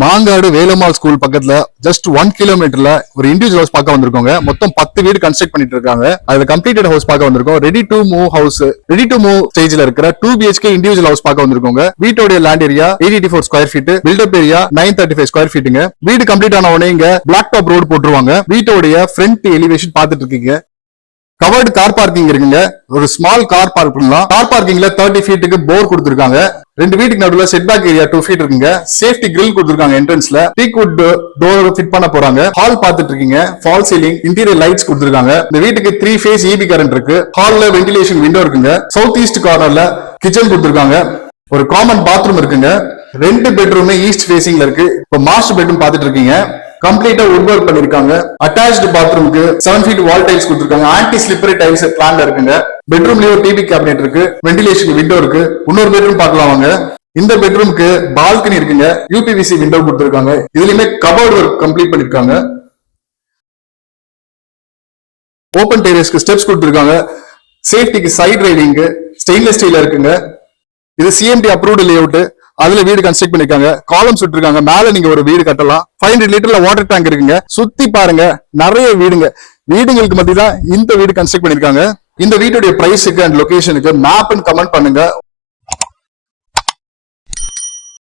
Mangadu Velammal school பக்கத்துல just 1 கிலோமீட்டர்ல ஒரு இண்டிவிஜுவல் ஹவுஸ் பார்க்க வந்திருக்கோங்க. மொத்தம் 10 வீடு கன்ஸ்ட்ரக்ட் பண்ணிட்டு இருக்காங்க. அதுல கம்ப்ளீட்டட் ஹவுஸ் பார்க்க வந்திருக்கோம். Ready to move house, ready to move ஸ்டேஜ்ல இருக்கிற 2 BHK இண்டிவிஜுவல் ஹவுஸ் பார்க்க வந்திருக்கோங்க. வீட்டோட land area 884 square feet, built up area 935 square ஃபீட்டுங்க. வீடு கம்ப்ளீட் ஆன உடனே இங்க பிளாக் டாப் ரோடு போட்டுருவாங்க. வீட்டோடைய ஃப்ரண்ட் எலிவேஷன் பார்த்துட்டு இருக்கீங்க. கவர்டு கார் பார்க்கிங் இருக்குங்க. ஒரு ஸ்மால் கார் பார்க் பண்ணலாம். கார் பார்க்கிங்ல 30 ஃபீட்டுக்கு போர் கொடுத்திருக்காங்க. ரெண்டு வீட்டுக்கு நடுவுல செட்பேக் ஏரியா 2 ஃபீட் இருக்குங்க. சேஃப்டி கிரில் கொடுத்திருக்காங்க. என்ட்ரன்ஸ்ல டீக்வுட் டோர் ஃபிட் பண்ண போறாங்க. ஹால் பார்த்துட்டு இருக்கீங்க. ஃபால் சீலிங், இன்டீரியர் லைட்ஸ் கொடுத்திருக்காங்க. இந்த வீட்டுக்கு 3 ஃபேஸ் EB கரண்ட் இருக்கு. ஹால்ல வென்டிலேஷன் விண்டோ இருக்குங்க. சவுத் ஈஸ்ட் கார்னர்ல கிச்சன் கொடுத்திருக்காங்க. ஒரு காமன் பாத்ரூம் இருக்குங்க. 2 பெட்ரூம் ஈஸ்ட் ஃபேசிங்ல இருக்கு. இப்போ மாஸ்டர் பெட்ரூம் பார்த்துட்டு இருக்கீங்க. கம்ப்ளீட்டா வுட் ஒர்க் பண்ணிருக்காங்க. அட்டாச்டு பாத்ரூமுக்கு 7 ஃபீட் வால் டைல்ஸ் கொடுத்திருக்காங்க. ஆன்டி ஸ்லிப்பரி டைல்ஸ் பிளான்ல இருக்குங்க. பெட்ரூம்லயே ஒரு டிவி கேபினெட் இருக்கு. வென்டிலேஷன் விண்டோ இருக்கு. இன்னொரு பெட்ரூம் பார்க்கலாம் வாங்க. இந்த பெட்ரூமுக்கு பால்கனி இருக்குங்க. UPVC விண்டோ கொடுத்திருக்காங்க. இதுலயுமே கபோர்ட் ஒர்க் கம்ப்ளீட் பண்ணிருக்காங்க. ஓபன் டெரேஸ்க்கு ஸ்டெப்ஸ் கொடுத்திருக்காங்க. சேஃப்டிக்கு சைடு ரைடிங் ஸ்டெயின்லெஸ் ஸ்டீல்ல இருக்குங்க. இது CMT அப்ரூவ்டு லேஅவுட். அதுல வீடு கன்ஸ்ட்ரக்ட் பண்ணிருக்காங்க. காலம்ஸ் விட்டுருக்காங்க. மேல நீங்க ஒரு வீடு கட்டலாம். 500 லிட்டர்ல வாட்டர் டேங்க் இருக்குங்க. சுத்தி பாருங்க, நிறைய வீடுங்களுக்கு மத்திய தான் இந்த வீடு கன்ஸ்ட்ரக்ட் பண்ணிருக்காங்க. இந்த வீட்டுடைய பிரைஸுக்கு அண்ட் லொகேஷனுக்கு மேப் கமெண்ட் பண்ணுங்க.